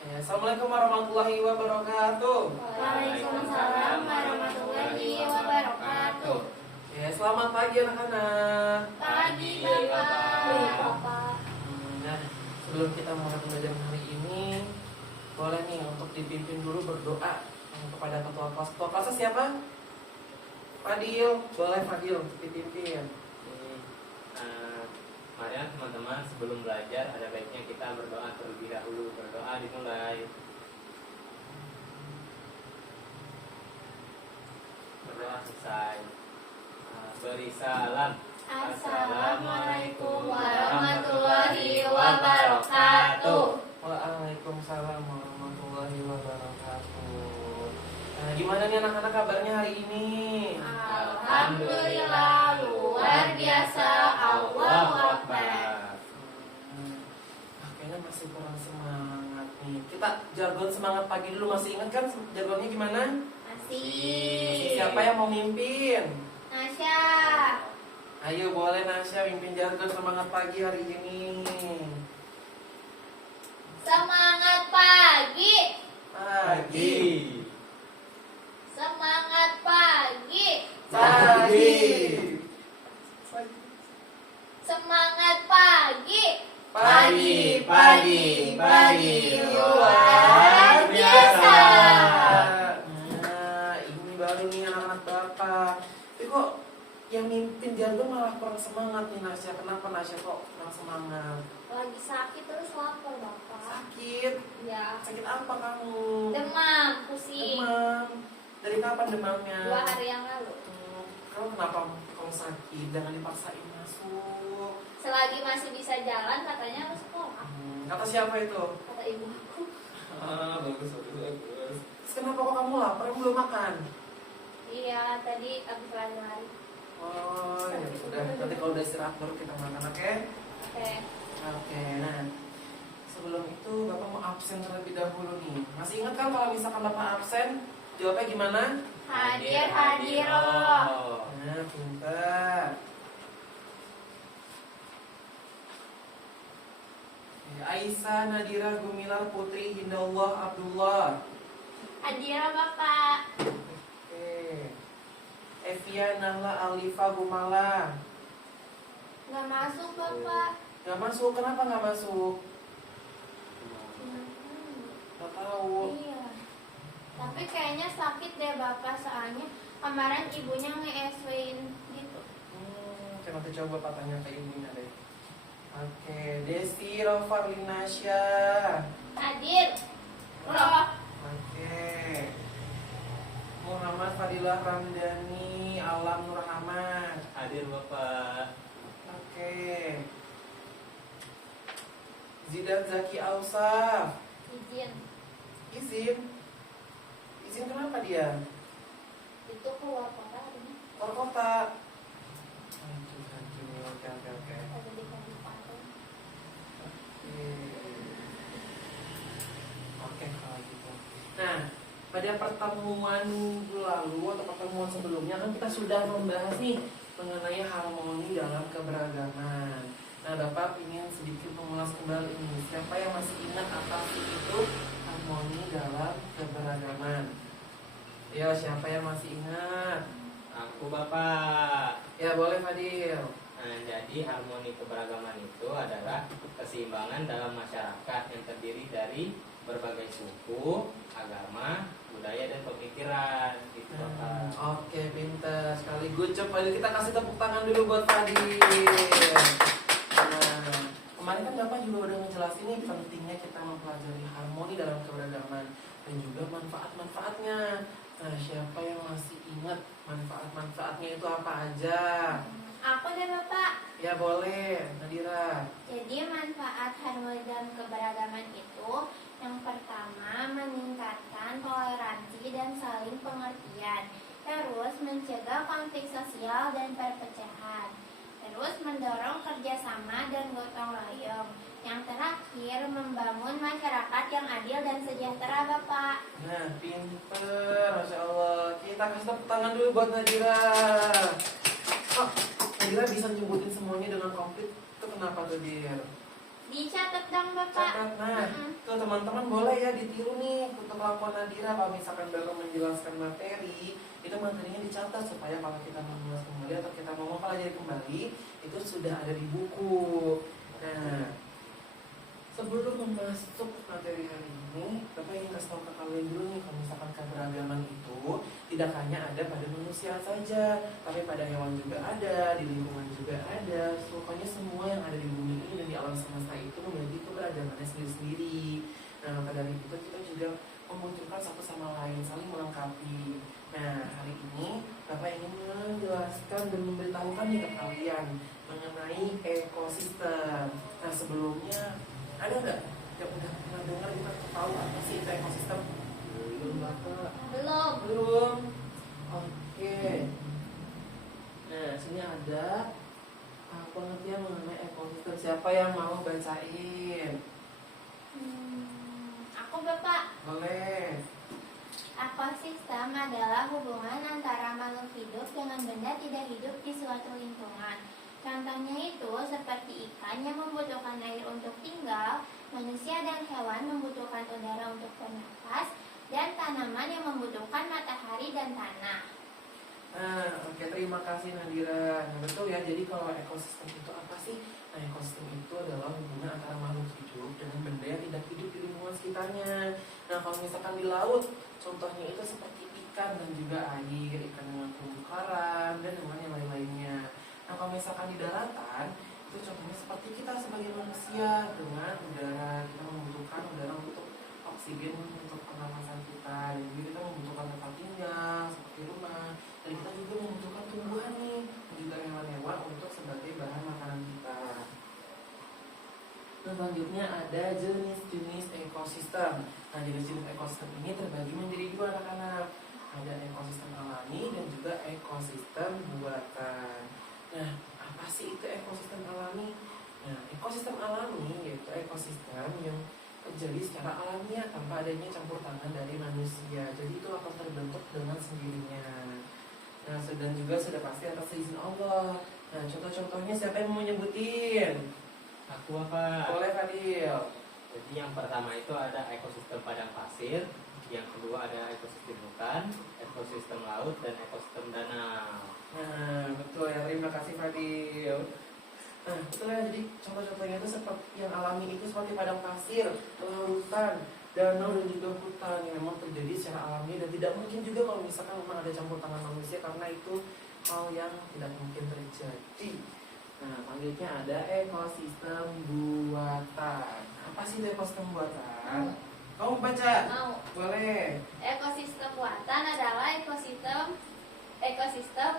Assalamualaikum warahmatullahi wabarakatuh. Waalaikumsalam warahmatullahi wabarakatuh. Selamat pagi anak-anak. Pagi Bapak. Nah, sebelum kita mulai pembelajaran hari ini, boleh nih untuk dipimpin dulu berdoa kepada ketua kelas. Ketua kelasnya siapa? Fadil. Boleh Fadil dipimpin. Mari teman-teman, sebelum belajar ada baiknya kita berdoa terlebih dahulu. Berdoa dimulai. Berdoa selesai. Beri salam. Assalamualaikum warahmatullahi wabarakatuh. Waalaikumsalam warahmatullahi wabarakatuh. Nah, gimana nih anak-anak kabarnya hari ini? Alhamdulillah luar biasa. Allahu Akbar. Kayaknya masih kurang semangat nih. Kita jargon semangat pagi dulu, masih ingat kan jargonnya gimana? Masih. Siapa yang mau mimpin? Nasya. Ayo boleh Nasya mimpin jargon semangat pagi hari ini. Semangat pagi. Pagi. Semangat pagi. Pagi. Semangat pagi. Pagi luar biasa. Nah, ini baru nih anak-anak Bapak. Tapi kok yang mimpin jargon malah kurang semangat nih Nasya. Kenapa Nasya kok kurang semangat? Lagi sakit terus lapar Bapak. Sakit? Ya. Sakit apa kamu? Demam, pusing. Demam. Dari kapan demamnya? 2 hari yang lalu. Kamu kenapa kamu sakit? Jangan dipaksain masuk. Selagi masih bisa jalan katanya harus sekolah. Kata siapa itu? Kata ibu aku. Bagus. Terus kenapa kok kamu lapar? Kamu belum makan? Iya, tadi habis lari-lari. Oh, ya sudah. Nanti kalau udah istirahat baru kita makan, oke? Oke. Oke, nah sebelum itu Bapak mau absen terlebih dahulu nih. Masih ingat kan kalau misalkan Bapak absen, jawabnya gimana? Hadir. Nah, pintar. Aisyah Nadira Gumilar Putri Hindallah Abdullah. Hadir Bapak. Oke. Evia Nahla Alifa Gumala. Nggak masuk Bapak. Gak masuk, kenapa gak masuk? Gak tahu. Iya. Tapi kayaknya sakit deh Bapak, soalnya kemarin ibunya nge-SW-in gitu. Nanti coba Pak tanya ke ibunya deh. Oke, Desti Rofarlinasya. Hadir. Roh. Oke. Muhammad Fadilah Ramdhani Alam Nurhamad. Hadir Bapak. Oke. Zidan Zaki Ausaf. Izin. Izin kenapa dia? Itu keluar kota hari ini. Keluar kota. Oke. Ada di kabupaten. Oke kalau gitu. Nah, pada pertemuan minggu lalu atau pertemuan sebelumnya kan kita sudah membahas nih mengenai harmoni dalam keberagaman. Nah, Bapak ingin sedikit mengulas kembali ini. Siapa yang masih ingat apa sih itu harmoni dalam keberagaman? Ya, siapa yang masih ingat? Aku Bapak. Ya, boleh Fadil. Nah, jadi harmoni keberagaman itu adalah keseimbangan dalam masyarakat yang terdiri dari berbagai suku, agama, budaya, dan pemikiran. Gitu, Bapak. Oke, pintar sekali. Good job Fadil. Kita kasih tepuk tangan dulu buat Fadil. Nah, kemarin kan Bapak juga udah ngejelasin nih pentingnya kita mempelajari harmoni dalam keberagaman dan juga manfaat-manfaatnya. Nah, siapa yang masih ingat manfaat-manfaatnya itu apa aja? Aku deh Bapak. Ya boleh, Nadira. Jadi manfaat harmoni dalam keberagaman itu yang pertama meningkatkan toleransi dan saling pengertian. Terus mencegah konflik sosial dan perpecahan. Terus mendorong kerjasama dan gotong royong. Yang terakhir membangun masyarakat yang adil dan sejahtera Bapak. Nah, pinter, Masya Allah. Kita kasih tepuk tangan dulu buat Nadira. Oh, Nadira bisa nyebutin semuanya dengan komplit. Itu kenapa tuh, Dir? Dicatat dong Bapak. Catat. Nah, tuh teman-teman boleh ya ditiru nih untuk kelakuan Nadira. Kalau misalkan Bapak menjelaskan materi, itu materinya dicatat supaya kalau kita mengulas kembali atau kita mau mempelajari kembali, itu sudah ada di buku. Nah, sebelum masuk materi hari ini, Bapak ingin kasih tahu ke kalian dulu nih, kalau misalkan keberagaman itu tidak hanya ada pada manusia saja, tapi pada hewan juga ada, di lingkungan juga ada. Pokoknya semua yang ada di bumi ini dan di alam semesta itu memiliki keberagamannya sendiri-sendiri. Nah, maka dari itu kita juga membutuhkan satu sama lain, saling melengkapi. Nah, hari ini Bapak ingin menjelaskan dan memberitahukan nih ke kalian mengenai ekosistem. Nah, sebelumnya ada nggak yang udah pernah dengar kita tahu apa sih itu ekosistem? Belum Bapak? Belum. Oke. Nah, sini ada pengertian mengenai ekosistem. Siapa yang mau bacain? Aku Bapak. Boleh. Ekosistem adalah hubungan antara makhluk hidup dengan benda tidak hidup di suatu lingkungan. Contohnya itu seperti ikan yang membutuhkan air untuk tinggal, manusia dan hewan membutuhkan udara untuk bernafas, dan tanaman yang membutuhkan matahari dan tanah. Nah, oke, terima kasih Nadira. Nah, betul ya, jadi kalau ekosistem itu apa sih? Nah, ekosistem itu adalah hubungan antara makhluk hidup dengan benda yang tidak hidup di lingkungan sekitarnya. Nah, kalau misalkan di laut, contohnya itu seperti ikan dan juga air, ikan dengan terumbu karang, dan yang lain-lainnya. Nah, kalau misalkan di daratan, itu contohnya seperti kita sebagai manusia dengan udara. Kita membutuhkan udara untuk oksigen untuk pernafasan kita, dan juga kita membutuhkan tempat tinggal seperti rumah. Dan kita juga membutuhkan tumbuhan nih, dan juga hewan-hewan untuk sebagai bahan makanan kita. Nah, selanjutnya ada jenis-jenis ekosistem. Nah, jenis-jenis ekosistem ini terbagi menjadi dua anak-anak. Ada ekosistem alami dan juga ekosistem buatan. Nah, apa sih itu ekosistem alami? Nah, ekosistem alami yaitu ekosistem yang terjadi secara alamiah tanpa adanya campur tangan dari manusia. Jadi itu akan terbentuk dengan sendirinya. Nah, dan juga sudah pasti atas izin Allah. Nah, contoh-contohnya siapa yang mau nyebutin? Aku apa? Boleh Fadil. Jadi yang pertama itu ada ekosistem padang pasir, yang kedua ada ekosistem hutan, ekosistem laut, dan ekosistem danau. Nah, betul ya, terima kasih Fadil. Nah, betul ya, jadi contoh-contohnya itu seperti yang alami itu seperti padang pasir, lautan, danau dan juga hutan yang memang terjadi secara alami dan tidak mungkin juga kalau misalkan memang ada campur tangan manusia, karena itu hal yang tidak mungkin terjadi. Nah, selanjutnya ada ekosistem buatan. Apa sih itu ekosistem buatan? Kamu baca? Mau. Boleh. Ekosistem buatan adalah ekosistem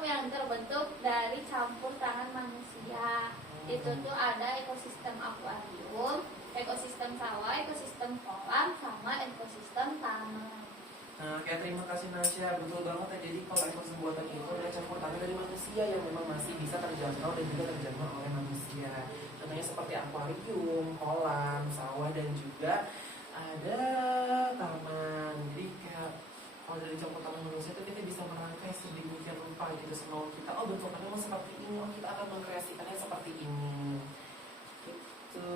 yang terbentuk dari campur tangan manusia. Itu tuh ada ekosistem akuarium, ekosistem sawah, ekosistem kolam, sama ekosistem tanah. Nah, kayak terima kasih Nasya, betul banget ya. Jadi kalau ekosistem buatan itu ada campur tangan dari manusia yang memang masih bisa terjangkau dan juga terjamah oleh manusia. Contohnya seperti akuarium, kolam, sawah, dan juga ada taman. Jadi kayak kalau dari campur tangan manusia itu kita bisa merangkai sedemikian rupa gitu semau kita. Oh, bentukannya mau seperti ini, oh kita akan mengkreasikannya seperti ini. Gitu.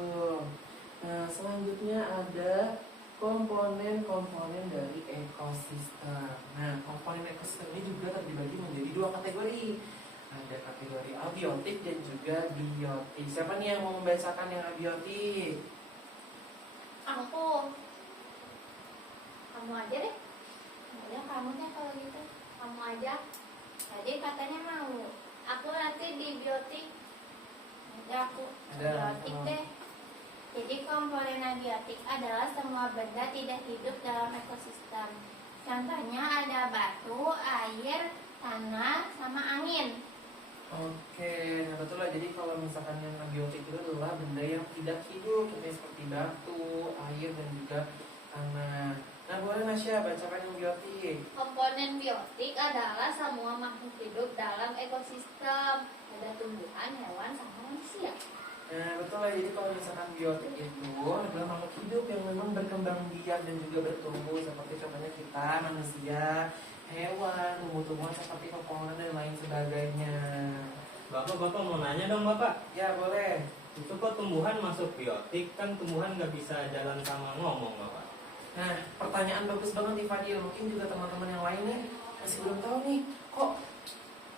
Nah, selanjutnya ada komponen-komponen dari ekosistem. Nah, komponen ekosistem ini juga terbagi menjadi dua kategori. Ada kategori abiotik dan juga biotik. Siapa nih yang mau membacakan yang abiotik? Aku. Kamu aja deh. Ya kamu deh kalau gitu. Kamu aja. Tadi katanya mau. Aku nanti di biotik. Ada aku. Biotik deh. Jadi komponen abiotik adalah semua benda tidak hidup dalam ekosistem. Contohnya ada batu, air, tanah, sama angin. Oke, nah betul lah. Jadi kalau misalkan yang abiotik itu adalah benda yang tidak hidup, contohnya seperti batu, air, dan juga tanah. Nah, boleh Nasya bacakan yang biotik. Komponen biotik adalah semua makhluk hidup dalam ekosistem. Ada tumbuhan, hewan, sama manusia. Nah, betul lah. Jadi kalau misalkan biotik itu adalah makhluk hidup yang memang berkembang biak dan juga bertumbuh, seperti contohnya kita, manusia, hewan, tumbuh-tumbuhan seperti pepohonan dan lain sebagainya. Bapak mau nanya dong Bapak. Ya, boleh. Itu kok tumbuhan masuk biotik, kan tumbuhan nggak bisa jalan sama ngomong Bapak. Nah, pertanyaan bagus banget nih Fadil. Mungkin juga teman-teman yang lain nih masih belum tahu nih, kok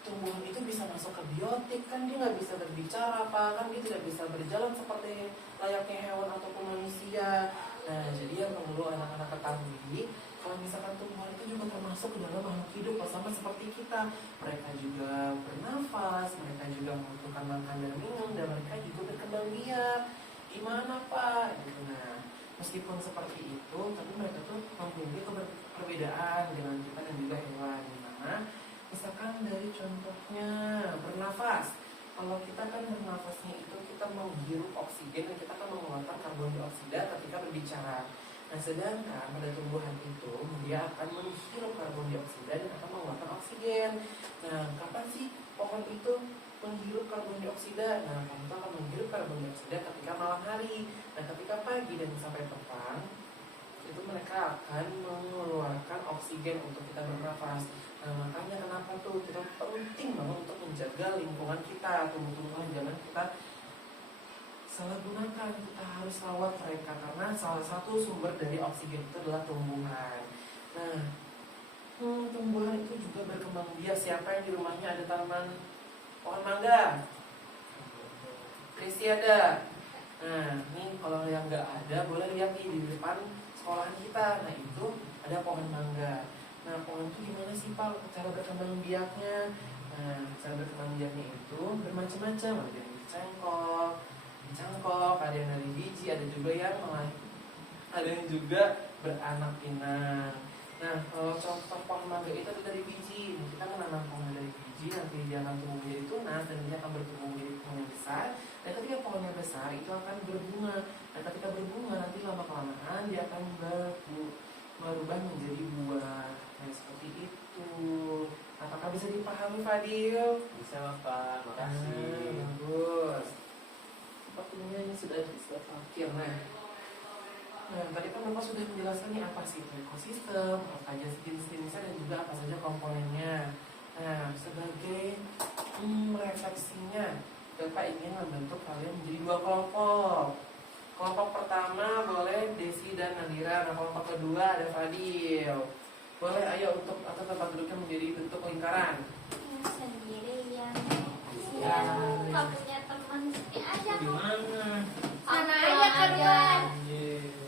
tumbuhan itu bisa masuk ke biotik, kan dia nggak bisa berbicara apa, kan dia tidak bisa berjalan seperti layaknya hewan ataupun manusia. Nah, jadi yang perlu anak-anak ketahui, kalau misalkan tumbuhan itu juga termasuk ke dalam makhluk hidup sama seperti kita. Mereka juga bernafas, mereka juga membutuhkan makan dan minum, dan mereka juga berkembang biak. Gimana Pak? Gitu. Nah, meskipun seperti itu, tapi mereka tuh memiliki perbedaan dengan kita dan juga hewan. Dimana misalkan dari contohnya bernafas. Kalau kita kan bernafasnya itu kita menghirup oksigen dan kita kan mengeluarkan karbon dioksida ketika berbicara. Nah, sedangkan pada tumbuhan itu dia akan menghirup karbon dioksida dan akan mengeluarkan oksigen. Nah, kapan sih pohon itu menghirup karbon dioksida? Nah, pohon itu akan menghirup karbon dioksida ketika malam hari. Nah, ketika pagi dan sampai petang itu mereka akan mengeluarkan oksigen untuk kita bernafas. Nah, makanya kenapa tuh kita penting banget untuk menjaga lingkungan kita, tumbuh-tumbuhan jangan kita salah gunakan, kita harus rawat mereka karena salah satu sumber dari oksigen itu adalah tumbuhan. Nah, tumbuhan itu juga berkembang biak. Siapa yang di rumahnya ada tanaman pohon mangga? Kristi ada. Nah, ini kalau yang nggak ada boleh lihat nih di depan sekolahan kita. Nah, itu ada pohon mangga. Nah, pohon itu gimana sih Pak cara berkembang biaknya? Nah, cara berkembang biaknya itu bermacam-macam. Ada yang dicangkok, ada yang dari biji, ada juga yang juga beranak pinak. Nah, kalau contoh pohon mangga itu ada dari biji. Nah, kita menanam pohon dari biji, nanti dia akan tumbuh menjadi tunas dan dia akan bertumbuh menjadi pohon yang besar. Dan ketika pohonnya besar itu akan berbunga. Dan ketika berbunga nanti lama-kelamaan dia akan berubah menjadi buah. Nah, seperti itu. Apakah bisa dipahami Fadil? Bisa Bapak, makasih. Bagus. Waktunya ini sudah akhir. Nah, tadi kan Bapak sudah menjelaskan nih apa sih ekosistem, apa aja jenis-jenisnya dan juga apa saja komponennya. Nah, sebagai refleksinya, Bapak ingin membentuk kalian menjadi 2 kelompok. Kelompok pertama boleh Desi dan Nadira. Nah, kelompok kedua ada Fadil. Boleh ayo untuk atau tempat duduknya menjadi bentuk lingkaran. Yang sendirian. Ya. Nggak punya teman sini aja kok. Gimana? Sana aja keluar.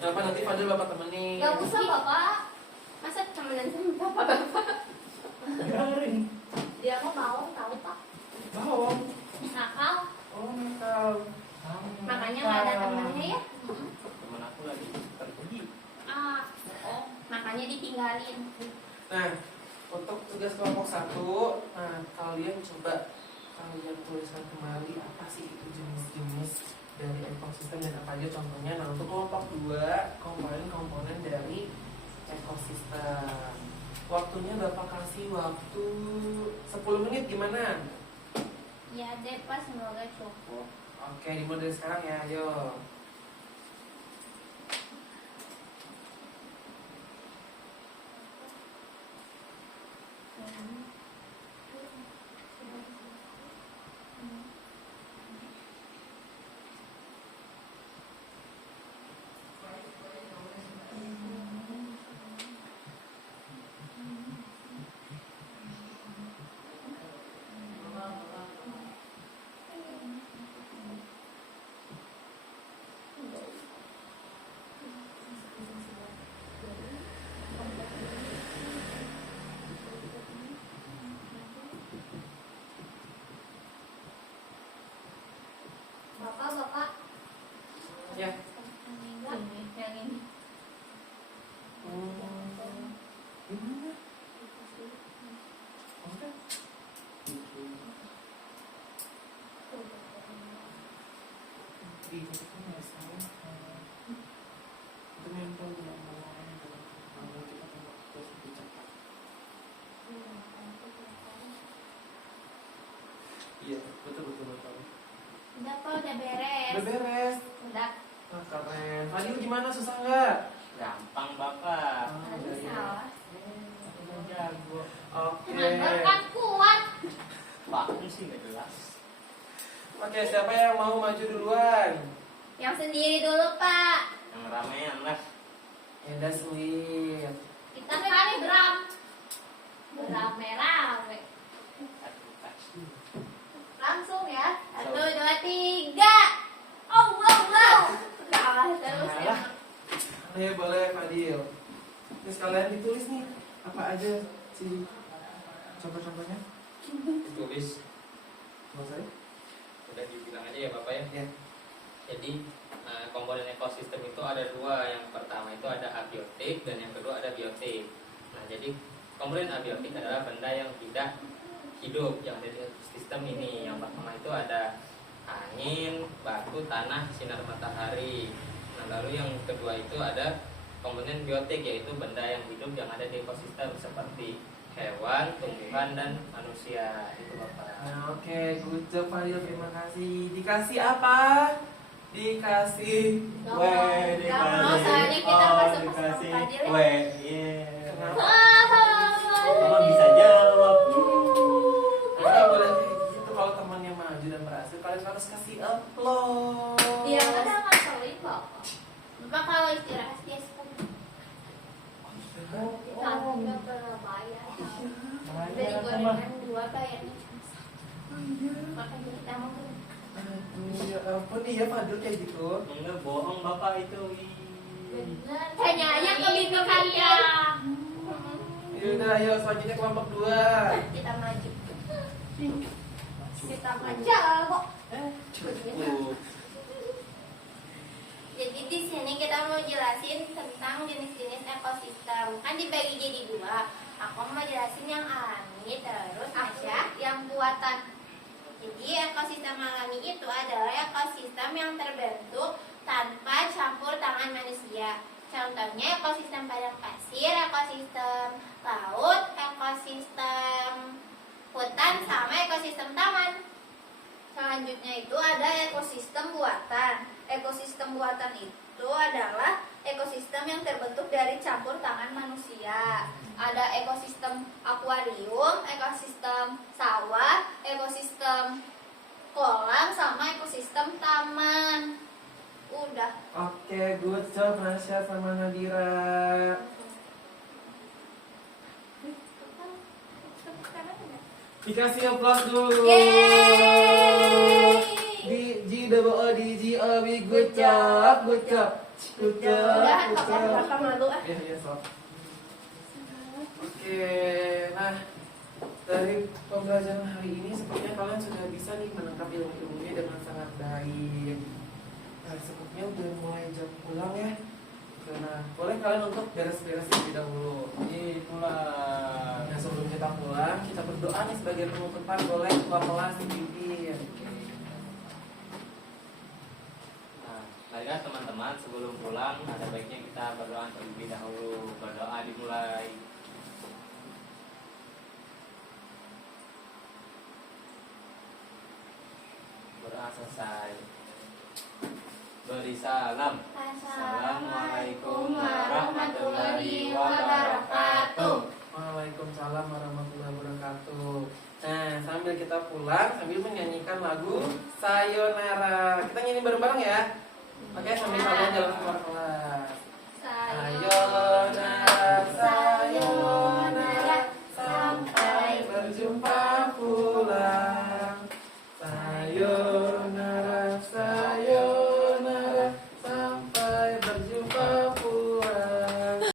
Apa nanti Fadil Bapak temenin? Gak usah Bapak. Masa temenan sama Bapak? Biarin. Dia mau tahu Pak. Bohong. Nakal. Oh, nakal. Makanya nggak ada temennya ya. Teman aku lagi pergi. Makanya ditinggalin. Nah, untuk tugas kelompok 1, nah kalian coba kalian tuliskan kembali apa sih itu jenis-jenis dari ekosistem dan apa aja contohnya. Nah, untuk kelompok 2, komponen-komponen dari ekosistem. Waktunya Bapak kasih waktu 10 menit gimana? Ya deh Pak, semoga cukup. Oke, dimulai dari sekarang ya, ayo. Bapak. Ya. Yang ini. Gimana? Oke. Itu nggak salah. Itu nempel di bawahnya kalau kita terus dicetak. Iya, betul. Udah Pak, udah beres. Udah beres. Udah. Nah, keren. Fadil gimana, susah nggak? Gampang Bapak. Aduh salah. Aku mau jago. Oke. Ngantor kan kuat. Pak, ini sih nggak jelas. Oke, siapa yang mau maju duluan? Yang sendiri dulu, Pak. Yang ramean lah. Ya udah sweet. Kita kali berame-rame. Langsung ya. 1, 2, 3. Oh, wow. Kalah terus ya. Ayo boleh Fadil. Terus kalian ditulis nih apa aja sih contoh-contohnya? Tulis. Mau saya? Udah dibilang aja ya Bapak ya. Ya. Jadi komponen ekosistem itu ada dua. Yang pertama itu ada abiotik dan yang kedua ada biotik. Nah jadi komponen abiotik adalah benda yang tidak hidup yang ada di sistem ini. Yang pertama itu ada angin, batu, tanah, sinar matahari. Nah lalu yang kedua itu ada komponen biotik yaitu benda yang hidup yang ada di ekosistem seperti hewan, tumbuhan, dan manusia. Itu Bapak. Nah, oke, good job Fadil, terima kasih. Dikasih apa? Dikasih Mau soalnya kita masuk ke dikasih Fadil ya. kenapa? Mama bisa jawab. Nanti boleh kayak gitu kalau temannya maju dan berhasil, kalian harus kasih upload. Iya, udah ngapain Bapak. Bapak kalau istirahat dia sekolah. Kita nggak pernah bayar. Dari gorengan 2 bayarnya cuma 1. Makanya kita mau ke Aduh, ya ampun, iya Fadil kayak gitu. Enggak bohong Bapak itu. bener. Tanya aja ke bibi kalian. Yaudah, ayo selanjutnya kelompok 2. Kita maju. Kita maju kok. Jadi di sini kita mau jelasin tentang jenis-jenis ekosistem. Kan dibagi jadi 2. Aku mau jelasin yang alami, terus Asya yang buatan. Jadi ekosistem alami itu adalah ekosistem yang terbentuk tanpa campur tangan manusia. Contohnya ekosistem padang pasir, ekosistem laut, ekosistem hutan, sama ekosistem taman. Selanjutnya itu ada ekosistem buatan. Ekosistem buatan itu adalah ekosistem yang terbentuk dari campur tangan manusia. Ada ekosistem akuarium, ekosistem sawah, ekosistem kolam, sama ekosistem taman. Udah. Oke, good job Nasya sama Nadira. Dikasih applause dulu. Yeay. D-G-O-O-D-G-O-B, good job, good job, good job, Udah, good job. Bapak malu ah. Iya, sob. Oke, nah dari pembelajaran hari ini sepertinya kalian sudah bisa nih menangkap ilmu-ilmunya dengan sangat baik. Nah, sepertinya udah mulai jam pulang ya. Nah, boleh kalian untuk beres-beres terlebih dahulu. Pulang. Nah, sebelum kita pulang, kita berdoa nih sebagai penutupan, boleh ketua kelas dipimpin. Nah, baiklah teman-teman, sebelum pulang ada baiknya kita berdoa terlebih dahulu. Berdoa dimulai. Berdoa selesai. Beri salam. Assalamualaikum warahmatullahi wabarakatuh. Waalaikumsalam warahmatullahi wabarakatuh. Nah, sambil kita pulang, sambil menyanyikan lagu Sayonara. Kita nyanyi bareng-bareng ya. Oke, sambil kalian jalan keluar kelas.